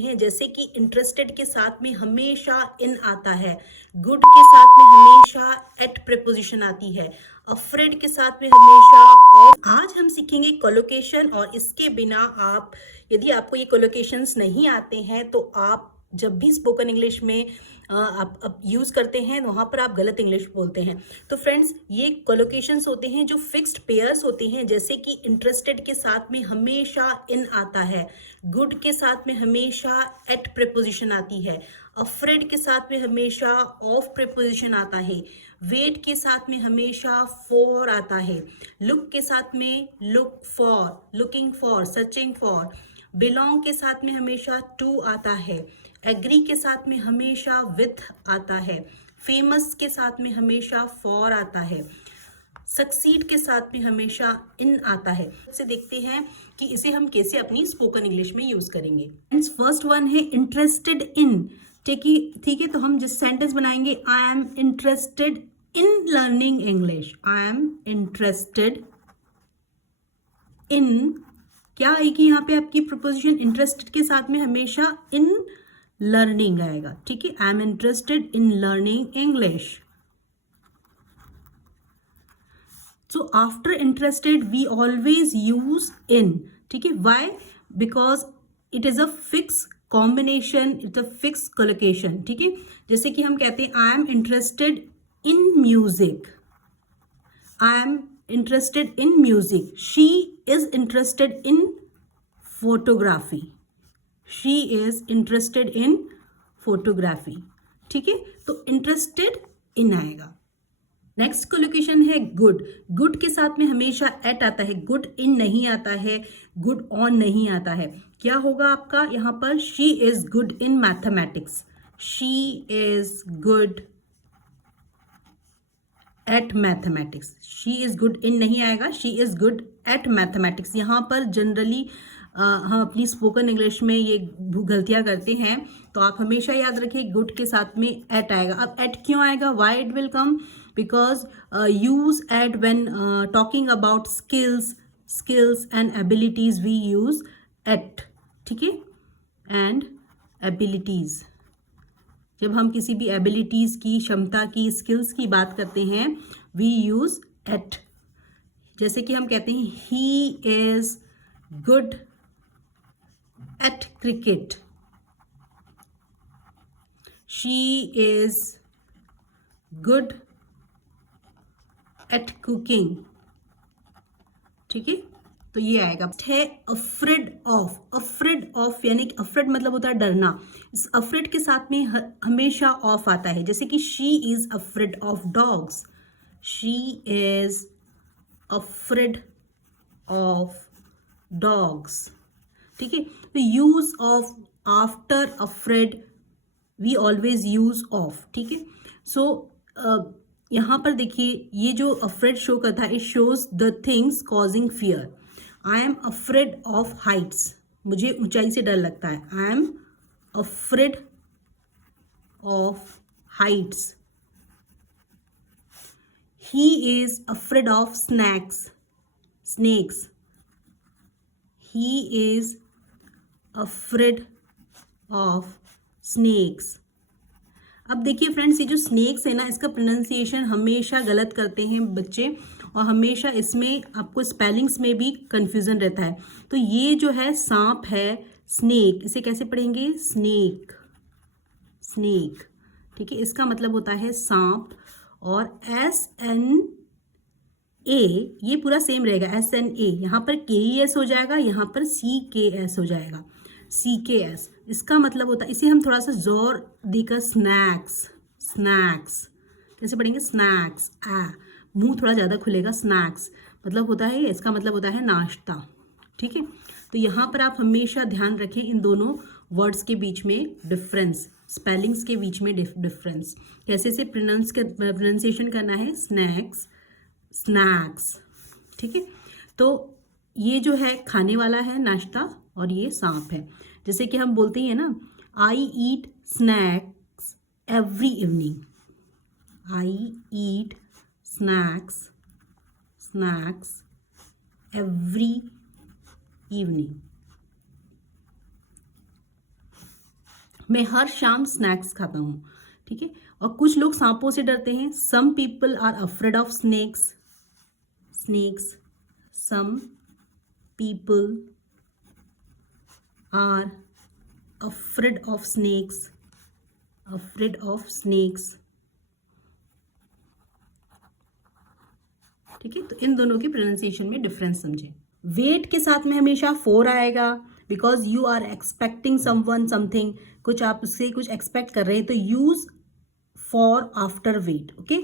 हैं, जैसे कि इंटरेस्टेड के साथ में हमेशा इन आता है, गुड के साथ में हमेशा एट प्रीपोजिशन आती है, अफ्रेड के साथ में हमेशा ऑफ। आज हम सीखेंगे कोलोकेशन, और इसके बिना आप, यदि आपको ये कोलोकेशंस नहीं आते हैं तो आप जब भी स्पोकन इंग्लिश में आप यूज़ करते हैं वहाँ पर आप गलत इंग्लिश बोलते हैं। तो फ्रेंड्स, ये कोलोकेशंस होते हैं जो फिक्स्ड पेयर्स होते हैं, जैसे कि इंटरेस्टेड के साथ में हमेशा इन आता है, गुड के साथ में हमेशा एट प्रीपोजिशन आती है, अफ्रेड के साथ में हमेशा ऑफ प्रीपोजिशन आता है, वेट के साथ में हमेशा फॉर आता है, लुक के साथ में look for, looking for, searching for, belong के साथ में हमेशा टू आता है, एग्री के साथ में हमेशा विथ आता है, फेमस के साथ में हमेशा फॉर आता है, सक्सीड के साथ में हमेशा इन आता है। से देखते हैं कि इसे हम कैसे अपनी स्पोकन इंग्लिश में यूज करेंगे। फर्स्ट वन है इंटरेस्टेड इन। ठीक है, तो हम जिस सेंटेंस बनाएंगे, आई am interested in learning English. I am interested इन, क्या आएगी यहाँ पे आपकी प्रपोजिशन, इंटरेस्टेड के साथ में हमेशा इन लर्निंग आएगा। ठीक है, I am interested in learning English. So after interested we always use in. ठीक है, why? Because it is a fix combination, it's a fix collocation. ठीक है, जैसे कि हम कहते हैं I am interested in music, I am interested in music, she is interested in photography, she is interested in photography. ठीक है, तो इंटरेस्टेड इन आएगा। नेक्स्ट कोलोकेशन है गुड। गुड के साथ में हमेशा एट आता है, गुड इन नहीं आता है, गुड ऑन नहीं आता है। क्या होगा आपका यहाँ पर, she is good in mathematics, she is good at mathematics, she is good in नहीं आएगा, she is good at mathematics. यहाँ पर जनरली हम अपनी स्पोकन इंग्लिश में ये गलतियाँ करते हैं, तो आप हमेशा याद रखिए गुड के साथ में एट आएगा। अब एट क्यों आएगा, why it will come, because use at when talking about skills and abilities we use at. ठीक है, एंड एबिलिटीज, जब हम किसी भी एबिलिटीज की, क्षमता की, स्किल्स की बात करते हैं, वी यूज एट। जैसे कि हम कहते हैं he is good at cricket, she is good at cooking. ठीक है, तो ये आएगा। है अफ्रेड ऑफ। अफ्रेड ऑफ यानी कि अफ्रेड मतलब होता है डरना, इस अफ्रेड के साथ में हमेशा ऑफ आता है, जैसे कि she is afraid of dogs, she is afraid of dogs. ठीक है, तो use of after afraid we always use of. ठीक है, सो यहाँ पर देखिए ये जो अफ्रेड शो करता है, it shows the things causing fear. I am afraid of Heights, मुझे ऊंचाई से डर लगता है, I am afraid of Heights. He is afraid of snacks, he is afraid of snacks. अब देखिए फ्रेंड्स, ये जो स्नेक्स है ना, इसका प्रोनाउंसिएशन हमेशा गलत करते हैं बच्चे, और हमेशा इसमें आपको स्पेलिंग्स में भी कंफ्यूजन रहता है। तो ये जो है सांप है, स्नेक, इसे कैसे पढ़ेंगे, स्नेक, स्नेक। ठीक है, इसका मतलब होता है सांप, और SNA ये पूरा सेम रहेगा, SNA, यहाँ पर KES हो जाएगा, यहाँ पर CKS हो जाएगा, CKS। इसका मतलब होता है, इसे हम थोड़ा सा जोर देकर स्नैक्स, स्नैक्स कैसे पढ़ेंगे, स्नैक्स, मुंह थोड़ा ज़्यादा खुलेगा, स्नैक्स मतलब होता है, इसका मतलब होता है नाश्ता। ठीक है, तो यहाँ पर आप हमेशा ध्यान रखें इन दोनों वर्ड्स के बीच में डिफरेंस, स्पेलिंग्स के बीच में डिफरेंस, कैसे से प्रोनाउंसिएशन करना है, स्नैक्स, स्नैक्स। ठीक है, तो ये जो है खाने वाला है, नाश्ता, और ये सांप है। जैसे कि हम बोलते हैं ना, आई ईट स्नैक्स एवरी इवनिंग, आई ईट स्नैक्स एवरी इवनिंग। मैं हर शाम स्नैक्स खाता हूँ, ठीक है। और कुछ लोग सांपों से डरते हैं, some people are afraid of snakes, snakes, some people are afraid of snakes, afraid of snakes, ठीक है। तो इन दोनों के प्रोनाउंसिएशन में डिफरेंस समझें। वेट के साथ में हमेशा फॉर आएगा, because you are expecting someone something, कुछ आप उससे कुछ एक्सपेक्ट कर रहे हैं, तो use for after wait, okay.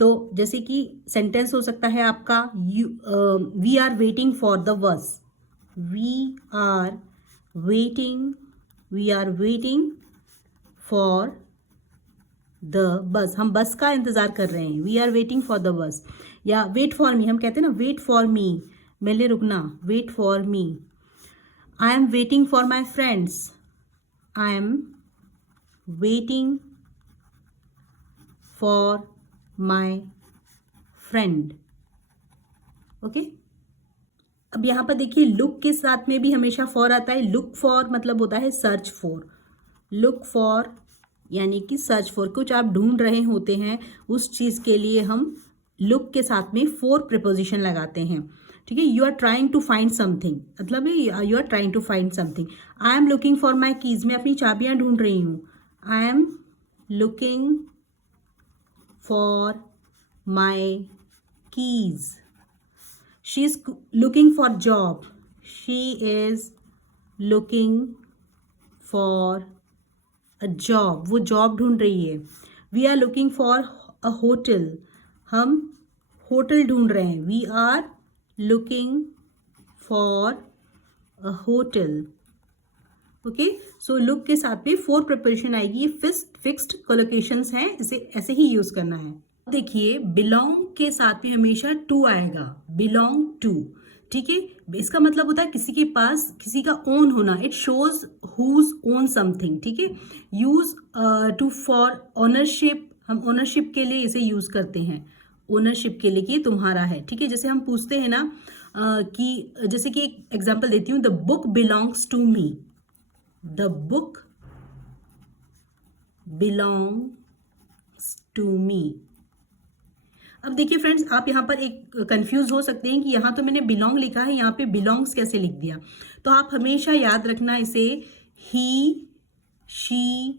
तो जैसे कि सेंटेंस हो सकता है आपका, we are waiting for the bus, we are waiting, we are waiting for the bus, हम बस का इंतजार कर रहे हैं, we are waiting for the bus. या वेट फॉर मी, हम कहते हैं ना वेट फॉर मी, मेरे लिए रुकना, wait for me. I am waiting for my friends, I am waiting for my friend, okay. अब यहाँ पर देखिए लुक के साथ में भी हमेशा फॉर आता है। लुक फॉर मतलब होता है सर्च फॉर, लुक फॉर यानी कि सर्च फॉर, कुछ आप ढूंढ रहे होते हैं, उस चीज़ के लिए हम लुक के साथ में फॉर प्रिपोजिशन लगाते हैं, ठीक है। You are trying to find something, मतलब you are trying to find something. I am looking for my keys, मैं अपनी चाबियां ढूंढ रही हूँ, I am looking for my keys. She is looking for job, she is looking for a job, वो job ढूंढ रही है। We are looking for a hotel, हम होटल ढूंढ रहे हैं, we are looking for a hotel, okay. So look के साथ में फोर प्रिपरेशन आएगी, ये फिक्स्ड कोलोकेशंस हैं, इसे ऐसे ही यूज करना है। देखिए बिलोंग के साथ में हमेशा टू आएगा, बिलोंग टू, ठीक है। इसका मतलब होता है किसी के पास, किसी का ओन होना, it shows whose own something, ठीक है। यूज टू फॉर ओनरशिप, हम ओनरशिप के लिए इसे यूज करते हैं, ओनरशिप के लिए कि ये तुम्हारा है, ठीक है। जैसे हम पूछते हैं ना कि जैसे कि एक एग्जांपल देती हूँ, the book belongs to me, the book belongs to me. अब देखिए फ्रेंड्स, आप यहाँ पर एक कंफ्यूज हो सकते हैं कि यहाँ तो मैंने बिलोंग लिखा है, यहाँ पे बिलोंग्स कैसे लिख दिया। तो आप हमेशा याद रखना इसे, ही, शी,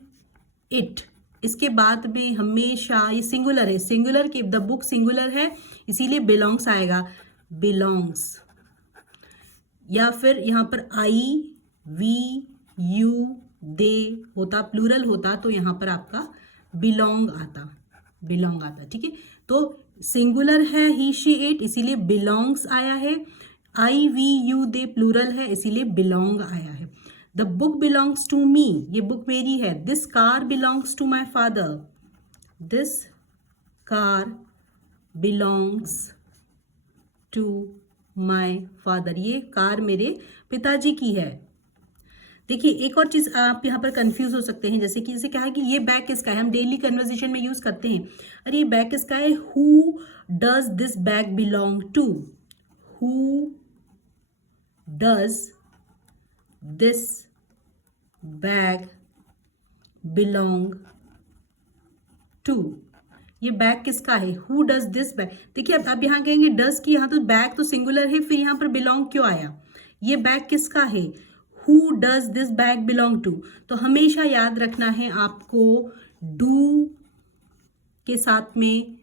इट, इसके बाद में हमेशा ये सिंगुलर है, सिंगुलर के, द बुक सिंगुलर है इसीलिए बिलोंग्स आएगा, बिलोंग्स। या फिर यहाँ पर आई, वी, यू, दे होता, प्लूरल होता, तो यहाँ पर आपका बिलोंग आता, बिलोंग आता, ठीक है। तो सिंगुलर है ही, शी, इट, इसीलिए बिलोंग्स आया है। I, we, you, they plural है, इसीलिए बिलोंग आया है। The book belongs to me, ये बुक मेरी है। This car belongs to my father, this car belongs to my father, ये कार मेरे पिताजी की है। देखिए एक और चीज़ आप यहाँ पर कंफ्यूज हो सकते हैं, जैसे कि जैसे क्या है कि ये बैग किसका है, हम डेली कन्वर्सेशन में यूज़ करते हैं, अरे ये बैग किसका है, who does this bag belong to, who does this bag belong to, ये बैग किसका है, हु डज दिस बैग। देखिए अब यहाँ कहेंगे डज की, यहाँ तो बैग तो सिंगुलर है, फिर यहाँ पर बिलोंग क्यों आया, ये बैग किसका है, who does this bag belong to. तो हमेशा याद रखना है आपको, डू के साथ में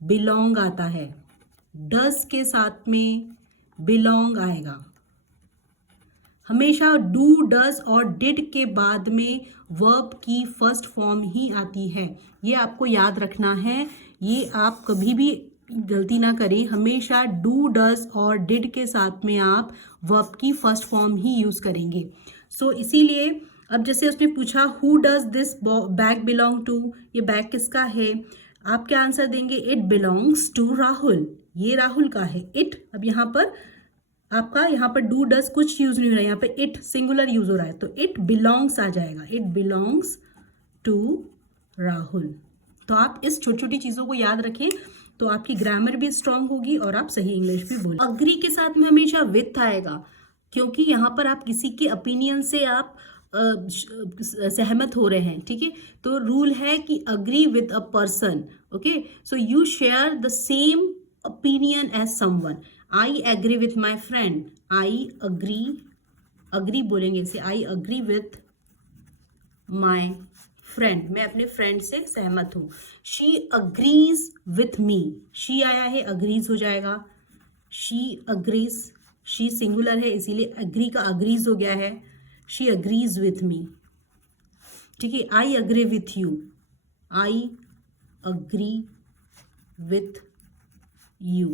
बिलोंग आता है, डज के साथ में बिलोंग आएगा। हमेशा डू, डज और डिड के बाद में वर्ब की फर्स्ट फॉर्म ही आती है, ये आपको याद रखना है, ये आप कभी भी गलती ना करें। हमेशा डू, डज और डिड के साथ में आप वर्ब की फर्स्ट फॉर्म ही यूज़ करेंगे। सो इसीलिए अब जैसे उसने पूछा who does this bag belong to, ये बैग किसका है, आप क्या आंसर देंगे, इट बिलोंग्स टू राहुल, ये राहुल का है। इट, अब यहाँ पर आपका यहाँ पर डू डज कुछ यूज नहीं हो रहा है, यहाँ पे इट सिंगुलर यूज हो रहा है, तो इट बिलोंग्स आ जाएगा, इट बिलोंग्स टू राहुल। तो आप इस छोटी छोटी चीज़ों को याद रखें, तो आपकी ग्रामर भी स्ट्रांग होगी और आप सही इंग्लिश भी बोलें। अग्री के साथ में हमेशा विथ आएगा, क्योंकि यहाँ पर आप किसी के ओपिनियन से आप सहमत हो रहे हैं, ठीक है। तो रूल है कि agree with a person, okay. So you share the same opinion as someone. I agree with my friend, I agree, agree बोलेंगे इसे, I agree with my friend, मैं अपने फ्रेंड से सहमत हूँ। She agrees with me, she आया है, agrees हो जाएगा। शी अग्रीज, शी सिंगुलर है इसीलिए अग्री का अग्रीज हो गया है। शी अग्रीज विथ मी, ठीक है। आई agree with you, I agree with you.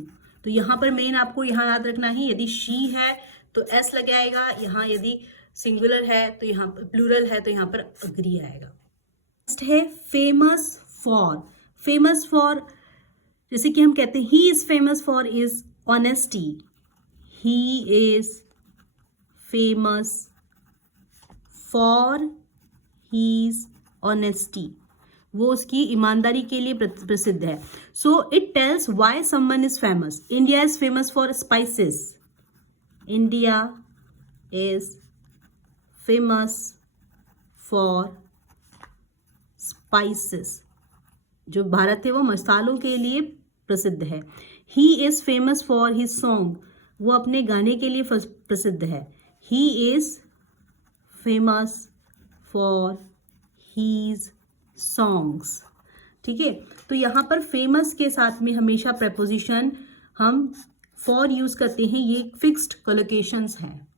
तो यहाँ पर मेन आपको यहाँ याद रखना है, यदि शी है तो एस लग आएगा, यहाँ यदि सिंगुलर है तो यहाँ पर, प्लूरल है तो यहाँ पर अग्री आएगा। नेक्स्ट है फेमस फॉर। फेमस फॉर, जैसे कि हम कहते हैं he is famous for is honesty, he is famous for his honesty, वो उसकी ईमानदारी के लिए प्रसिद्ध है। So it tells why someone is famous. India is famous for spices, India is famous for spices, जो भारत है वो मसालों के लिए प्रसिद्ध है। He is famous for his song, वो अपने गाने के लिए प्रसिद्ध है। He is famous for his songs, ठीक है। तो यहाँ पर फेमस के साथ में हमेशा प्रपोजिशन हम फॉर यूज करते हैं, ये फिक्स्ड कोलोकेशंस हैं।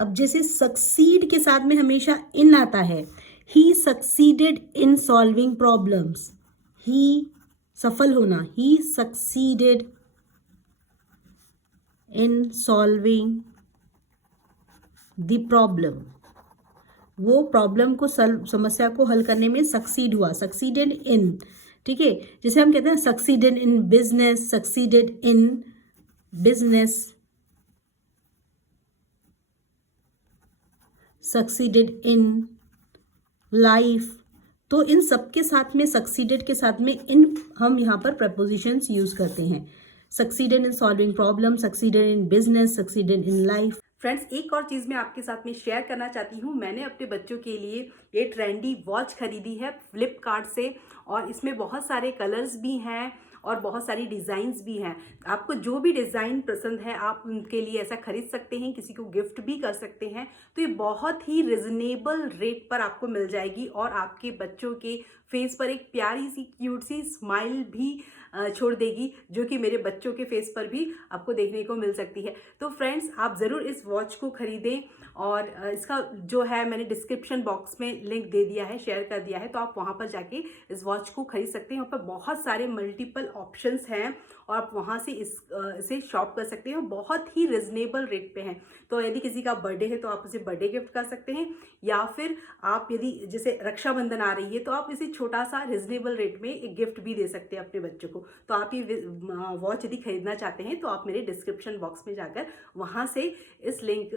अब जैसे सक्सीड के साथ में हमेशा इन आता है, he succeeded in solving problems, he सफल होना, he succeeded in solving the problem, वो प्रॉब्लम को समस्या को हल करने में सक्सीड हुआ, सक्सीडेड इन, ठीक है। जैसे हम कहते हैं succeeded in business, succeeded in business, succeeded in life. तो इन सब के साथ में, सक्सीडेड के साथ में इन हम यहाँ पर प्रपोजिशंस यूज करते हैं। Succeeded in solving problem, succeeded in business, succeeded in life. Friends, एक और चीज़ मैं आपके साथ में शेयर करना चाहती हूँ। मैंने अपने बच्चों के लिए ये ट्रेंडी वॉच खरीदी है फ्लिपकार्ट से, और इसमें बहुत सारे कलर्स भी हैं और बहुत सारी डिज़ाइंस भी हैं। आपको जो भी डिज़ाइन पसंद है आप उनके लिए ऐसा खरीद सकते हैं, किसी को गिफ्ट भी कर सकते हैं। तो ये बहुत ही रिजनेबल रेट पर आपको मिल जाएगी और आपके बच्चों के फेस पर एक प्यारी सी क्यूट सी स्माइल भी छोड़ देगी, जो कि मेरे बच्चों के फेस पर भी आपको देखने को मिल सकती है। तो फ्रेंड्स, आप ज़रूर इस वॉच को खरीदें, और इसका जो है मैंने डिस्क्रिप्शन बॉक्स में लिंक दे दिया है, शेयर कर दिया है, तो आप वहाँ पर जाके इस वॉच को खरीद सकते हैं। वहाँ पर बहुत सारे मल्टीपल ऑप्शंस हैं और आप वहाँ से इसे शॉप कर सकते हैं, बहुत ही रिजनेबल रेट पे हैं। तो यदि किसी का बर्थडे है तो आप उसे बर्थडे गिफ्ट कर सकते हैं, या फिर आप यदि जैसे रक्षाबंधन आ रही है तो आप इसे छोटा सा रिजनेबल रेट में एक गिफ्ट भी दे सकते हैं अपने बच्चों को। तो आप ये वॉच यदि खरीदना चाहते हैं तो आप मेरे डिस्क्रिप्शन बॉक्स में जाकर वहाँ से इस लिंक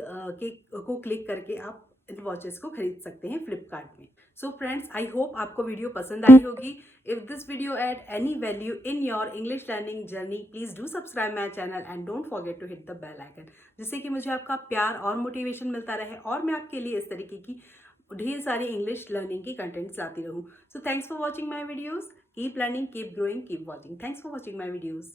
को क्लिक करके आप इन वॉचेस को खरीद सकते हैं फ्लिपकार्ट में। सो फ्रेंड्स, आई होप आपको वीडियो पसंद आई होगी। If this video add any value in your English learning journey, please do subscribe my channel and don't forget to hit the bell icon, जिससे कि मुझे आपका प्यार और मोटिवेशन मिलता रहे और मैं आपके लिए इस तरीके की ढेर सारी इंग्लिश लर्निंग की कंटेंट्स लाती रहूँ। So thanks for watching my videos. Keep learning, keep growing, keep watching. Thanks for watching my videos.